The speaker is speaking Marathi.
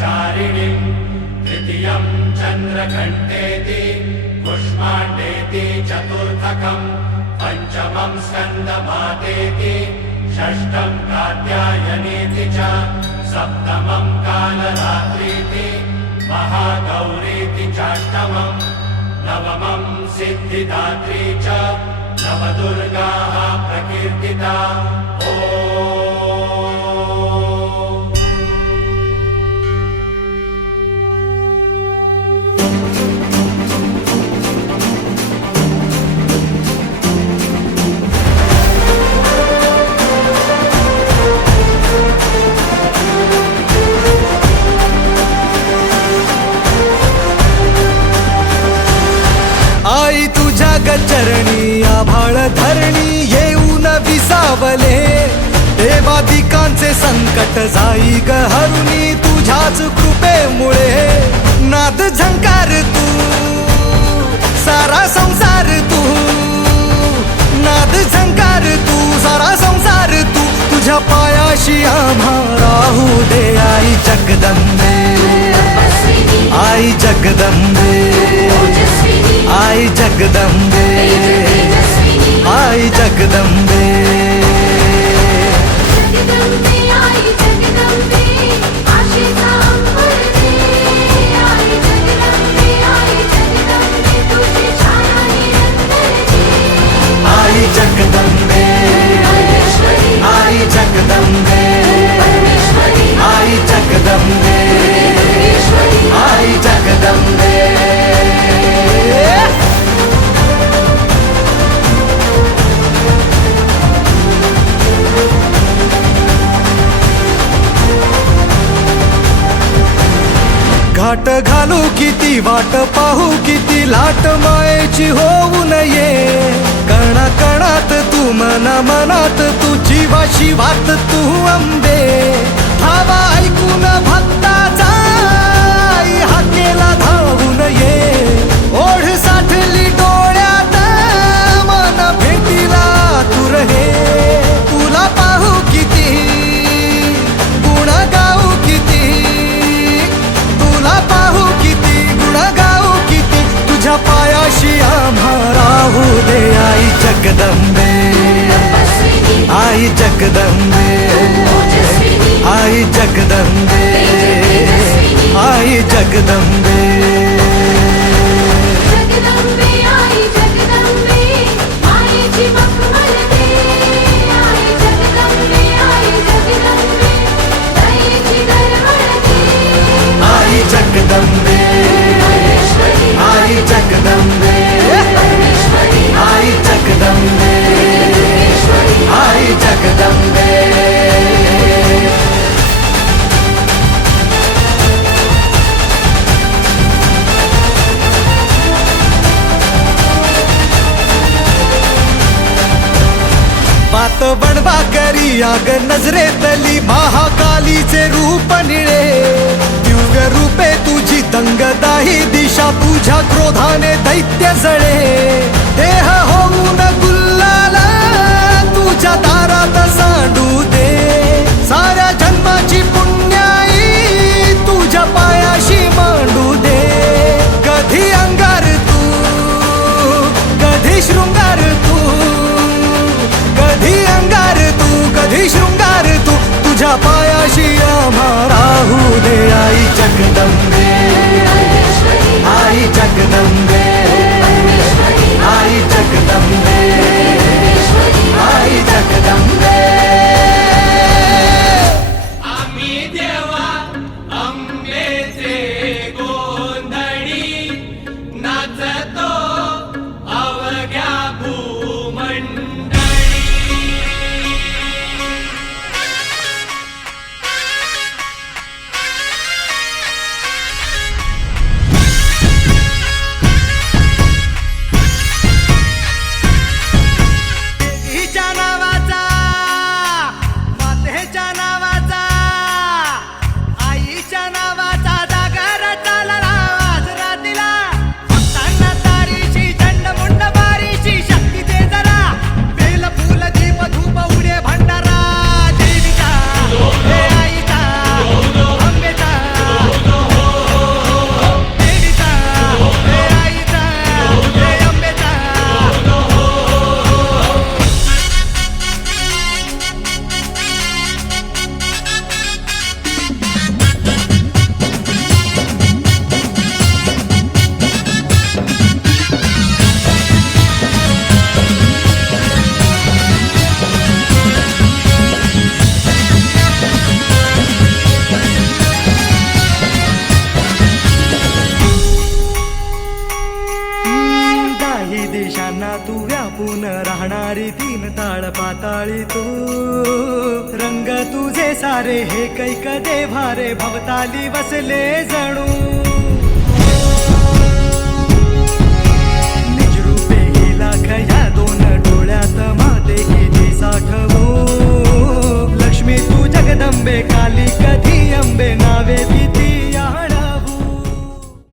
ब्रह्मचारिणीं तृतीयं चन्द्रघण्टेति कुष्माण्डेति चतुर्थकं पञ्चमं स्कन्दमातेति षष्ठं कात्यायनीति च सप्तमं कालरात्रीति महागौरीति चाष्टमं नवमं सिद्धिदात्री च नवदुर्गाः प्रकीर्तिता। आई तुझ्या गचरणी आभाळ धरणी येऊन विसावले देवादिकांचे संकट जाई ग हरुणी तुझ्याच कृपेमुळे नाद झंकार तू सारा संसार तू नाद झंकार तू सारा संसार तू तुझ्या पायाशी आम्हा राहू दे आई जगदंबे आई जगदंबे आई जगदंबे आई जगदंबे जगदंबे आई जगदंबे आशेचा अंबर दे आई जगदंबे तुझी छाया निरंतर दे आई जगदंबे आई जगदंबे आई जगदंबे आई जगदंबे घाट घालू किती वाट पाहू किती लाट मायेची होऊ नये कणा कणात तू मना मनात तू जीवाशी वात तू अंबे धावा ऐकून भक्ताचा आई हाकेला धावून ये ओढ साठली डोळ्यात मन भेटीला तू रहे तुला पाहू किती गुण गाऊ किती तुला पाहू किती गुण गाऊ किती तुझ्या पायाशी आम्हा राहू दे आई जगदंबे आई जगदंबे आई जगदंबे आई जगदंबे जगदंबे आई जगदंबे मायेची मखमल दे आई जगदंबे दयेची दरवळ दे आई जगदंबे आई जगदंबे आई जगदंबे आई जगदंबे बात बनवा करी आग नजरेतली महाकालीचे रूप निळे दिव्य रूपे तुझी दंगदाही दिशा तुझ्या क्रोधाने दैत्य जळे देह होऊन गुल्लाला तुझ्या दारात सांडू दे साऱ्या जन्माची पुण्याई तुझ्या पायाशी मांडू दे कधी अंगार तू कधी शृंगार तू कधी अंगार तू कधी शृंगार तू तुझ्या पायाशी आम्हा राहू दे आई जगदंबे आई मना तू व्यापून राहणारी तीन ताळ पाताळी तू रंग तुझे सारे हे कैक देव्हारे भवताली वसले जणू